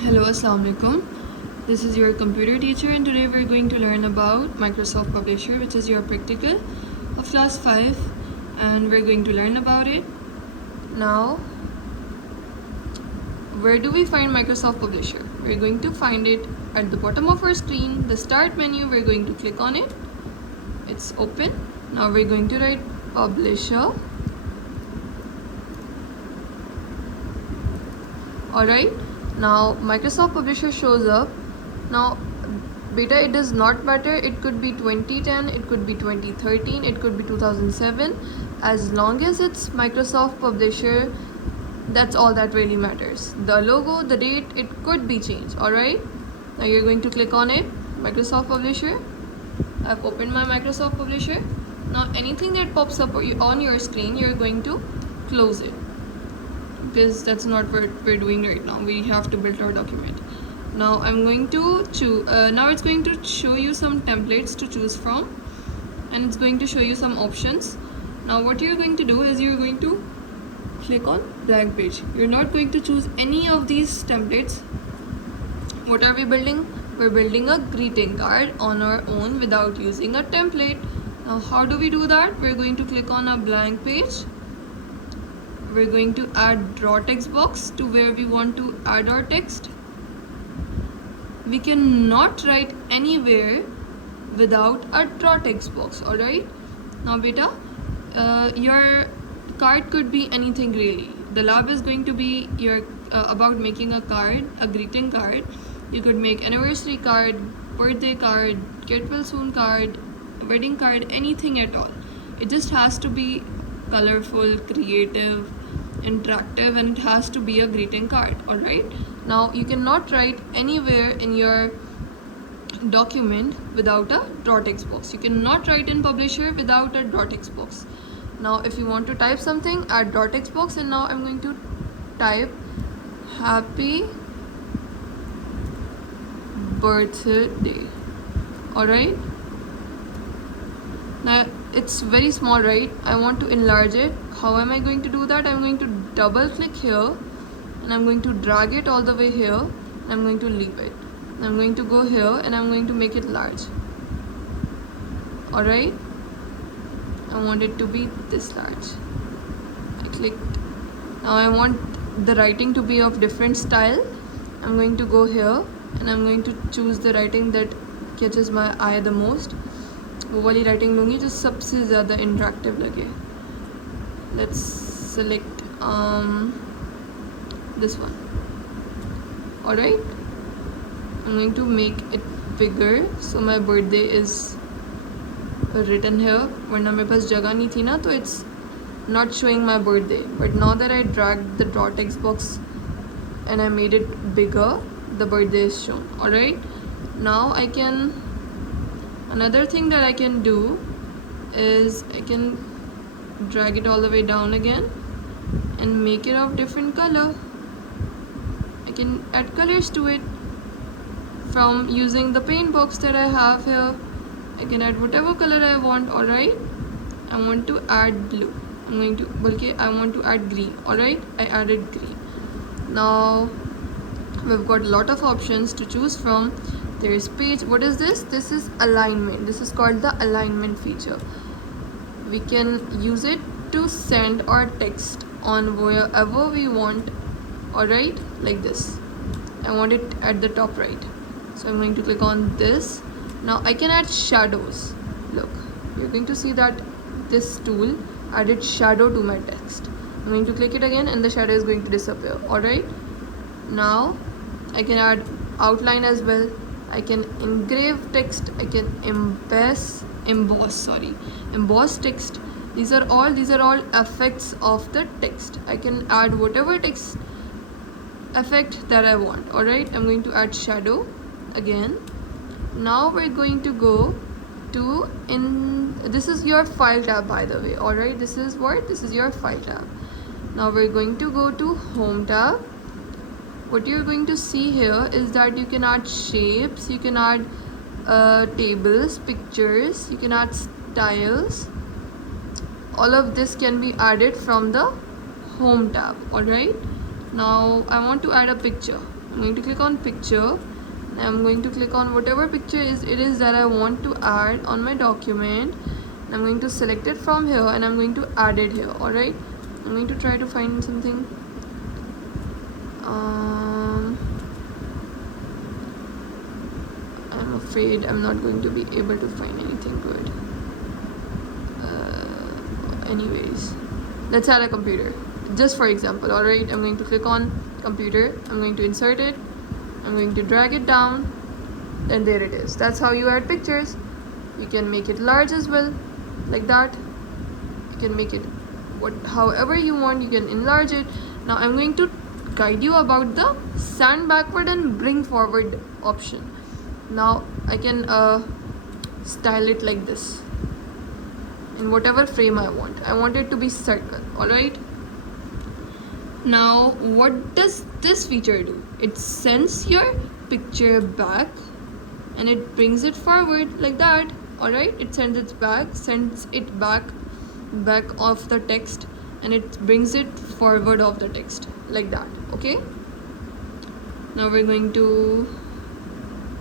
Hello, Assalamu alaikum. This is your computer teacher, and today we're going to learn about Microsoft Publisher, which is your practical of class 5, and we're going to learn about it. Now, where do we find Microsoft Publisher? We're going to find it at the bottom of our screen, the start menu. We're going to click on it. It's open. Now we're going to write Publisher. Alright, now Microsoft Publisher shows up. Now beta, it does not matter, it could be 2010, it could be 2013, it could be 2007. As long as it's Microsoft Publisher, that's all that really matters. The logo, the date, it could be changed. Alright, now you're going to click on it, Microsoft Publisher. I've opened my Microsoft Publisher. Now anything that pops up on your screen, you're going to close it, because that's not what we're doing right now. We have to build our document. Now I'm going to choose, now it's going to show you some templates to choose from, and it's going to show you some options. Now what you're going to do is you're going to click on blank page. You're not going to choose any of these templates. What are we building? We're building a greeting card on our own without using a template. Now how do we do that? We're going to click on a blank page. We're going to add draw text box to where we want to add our text. We cannot write anywhere without a draw text box. Alright, now beta, your card could be anything really. The lab is going to be your about making a card, a greeting card. You could make anniversary card, birthday card, get well soon card, wedding card, anything at all. It just has to be colorful, creative, interactive, and it has to be a greeting card. Alright, now you cannot write anywhere in your document without a draw text box. You cannot write in Publisher without a draw text box. Now if you want to type something, add draw text box, and now I'm going to type happy birthday. Alright, now it's very small, right? I want to enlarge it. How am I going to do that? I'm going to double click here, and I'm going to drag it all the way here, and I'm going to leave it. I'm going to go here, and I'm going to make it large. Alright, I want it to be this large. I clicked. Now I want the writing to be of different style. I'm going to go here, and I'm going to choose the writing that catches my eye the most. वो वाली writing लूँगी जो सबसे ज़्यादा interactive लगे. Let's select this one. Alright, I'm going to make it bigger so my birthday is written here. वरना मेरे पास जगह नहीं थी ना, तो it's not showing my birthday. But now that I dragged the draw text box and I made it bigger, the birthday is shown. Alright, now I can, another thing that I can do is I can drag it all the way down again and make it of different color. I can add colors to it from using the paint box that I have here. I can add whatever color I want. Alright, I want to add blue. I'm going to, I want to add green. Alright, I added green. Now we've got a lot of options to choose from. There is page. What is this? This is alignment. This is called the alignment feature. We can use it to send our text on wherever we want. Alright, like this. I want it at the top right, so I'm going to click on this. Now I can add shadows. Look, you're going to see that this tool added shadow to my text. I'm going to click it again, and the shadow is going to disappear. Alright, now I can add outline as well. I can engrave text. I can emboss text. These are all effects of the text. I can add whatever text effect that I want. Alright, I'm going to add shadow again. Now we're going to go to, this is your file tab, by the way. Alright, this is your file tab. Now we're going to go to home tab. What you're going to see here is that you can add shapes, you can add tables, pictures, you can add styles. All of this can be added from the home tab. Alright, Now I want to add a picture. I'm going to click on picture. I'm going to click on whatever picture it is that I want to add on my document. I'm going to select it from here and I'm going to add it here. Alright, I'm going to try to find something. I'm afraid I'm not going to be able to find anything good. Anyways, let's add a computer, just for example. Alright, I'm going to click on computer, I'm going to insert it, I'm going to drag it down, and there it is. That's how you add pictures. You can make it large as well, like that. You can make it however you want. You can enlarge it. Now I'm going to guide you about the send backward and bring forward option. Now I can style it like this in whatever frame I want. I want it to be circle. Alright, now what does this feature do? It sends your picture back and it brings it forward like that. Alright, it sends it back of the text, and it brings it forward of the text like that. Okay, now we're going to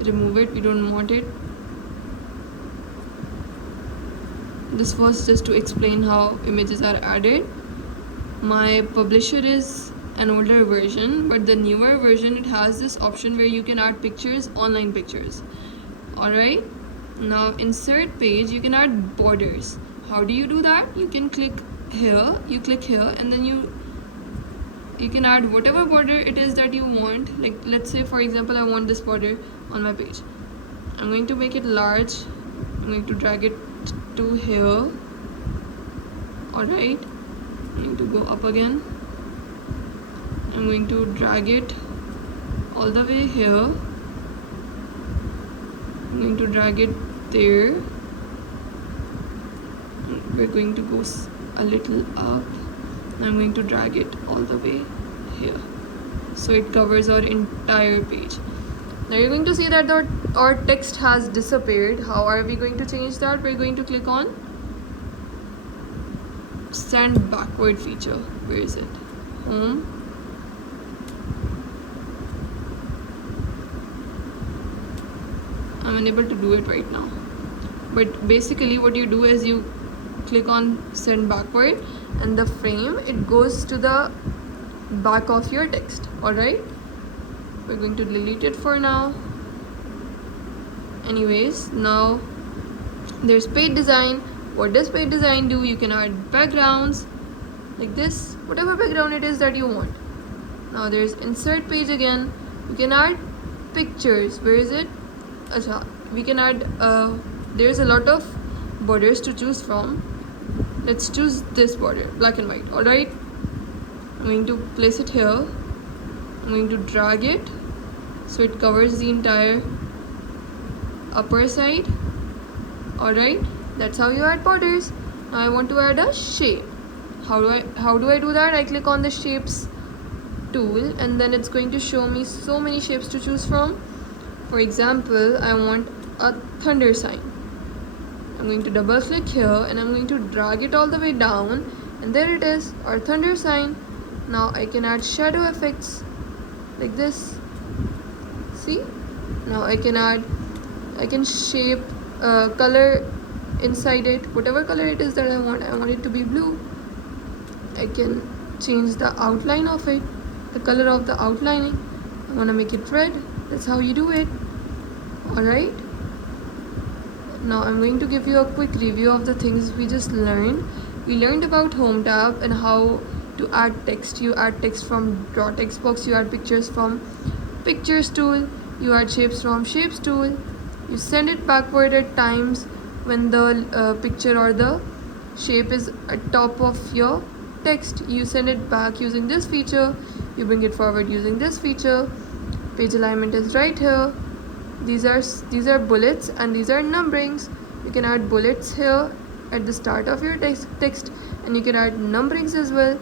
remove it. We don't want it. This was just to explain how images are added. My publisher is an older version, but the newer version, it has this option where you can add pictures, online pictures. Alright, now insert page, you can add borders. How do you do that? You can click here, and then you can add whatever border it is that you want. Like, let's say for example I want this border on my page. I'm going to make it large. I'm going to drag it to here. Alright, I'm going to go up again. I'm going to drag it all the way here. I'm going to drag it there. We're going to go a little up. I'm going to drag it all the way here, so it covers our entire page. Now you're going to see that our text has disappeared. How are we going to change that? We're going to click on send backward feature. Where is it? Home. I'm unable to do it right now, but basically what you do is you click on send backward, and the frame, it goes to the back of your text. Alright, we're going to delete it for now. Anyways, now there's page design. What does page design do? You can add backgrounds like this, whatever background it is that you want. Now there's insert page again. You can add pictures. Where is it? Achha, we can add there's a lot of borders to choose from. Let's choose this border, black and white. Alright, I'm going to place it here. I'm going to drag it so it covers the entire upper side. Alright, that's how you add borders. Now I want to add a shape. How do I do that? I click on the shapes tool, and then it's going to show me so many shapes to choose from. For example, I want a thunder sign. I'm going to double click here and I'm going to drag it all the way down, and there it is, our thunder sign. Now I can add shadow effects like this. See? Now I can shape color inside it, whatever color it is that I want. I want it to be blue. I can change the outline of it, the color of the outlining. I want to make it red. That's how you do it. Alright, now I'm going to give you a quick review of the things we just learned. We learned about home tab and how to add text. You add text from draw text box, you add pictures from pictures tool, you add shapes from shapes tool, you send it backward at times when the picture or the shape is at top of your text. You send it back using this feature, you bring it forward using this feature. Page alignment is right here. These are bullets and these are numberings. You can add bullets here at the start of your text, and you can add numberings as well.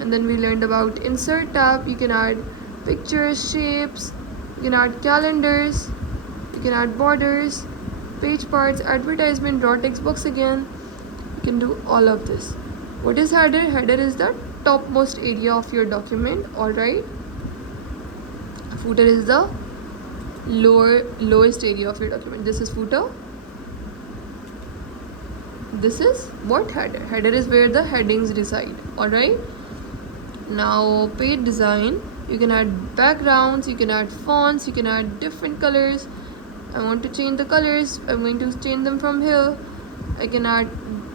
And then we learned about insert tab. You can add pictures, shapes, you can add calendars, you can add borders, page parts, advertisement, draw text box again. You can do all of this. What is header? Header is the topmost area of your document. Alright, footer is the lowest area of your document. This is footer. This is what? Header. Header is where the headings reside. Alright, now page design, you can add backgrounds, you can add fonts, you can add different colors. I want to change the colors, I'm going to change them from here. I can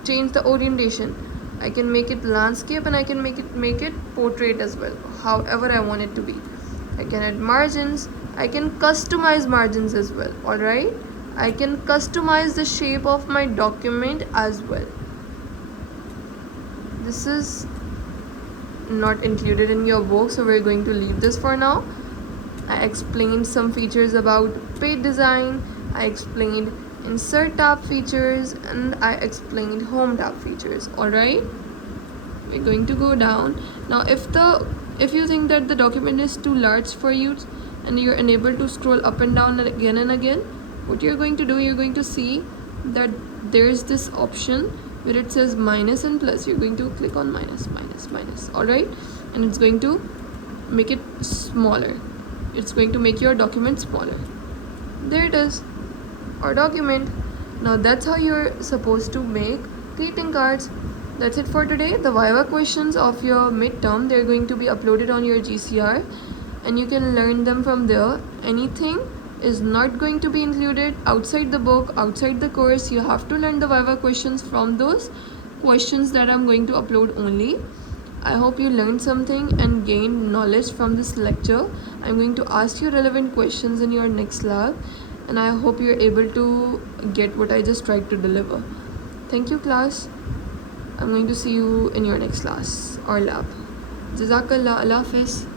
change the orientation. I can make it landscape and I can make it portrait as well, however I want it to be. I can add margins, I can customize margins as well. Alright, I can customize the shape of my document as well. This is not included in your book, so we're going to leave this for now. I explained some features about page design, I explained insert tab features, and I explained home tab features. Alright, we're going to go down now. If you think that the document is too large for you and you're unable to scroll up and down and again, what you're going to do, you're going to see that there's this option where it says minus and plus. You're going to click on minus. Alright, and it's going to make it smaller. It's going to make your document smaller. There it is, our document. Now that's how you're supposed to make greeting cards. That's it for today. The Viva questions of your midterm, they're going to be uploaded on your GCR and you can learn them from there. Anything is not going to be included outside the book, outside the course. You have to learn the Viva questions from those questions that I'm going to upload only. I hope you learned something and gained knowledge from this lecture. I'm going to ask you relevant questions in your next lab, and I hope you're able to get what I just tried to deliver. Thank you, class. I'm going to see you in your next class or lab. Jazakallah. Allah Hafiz.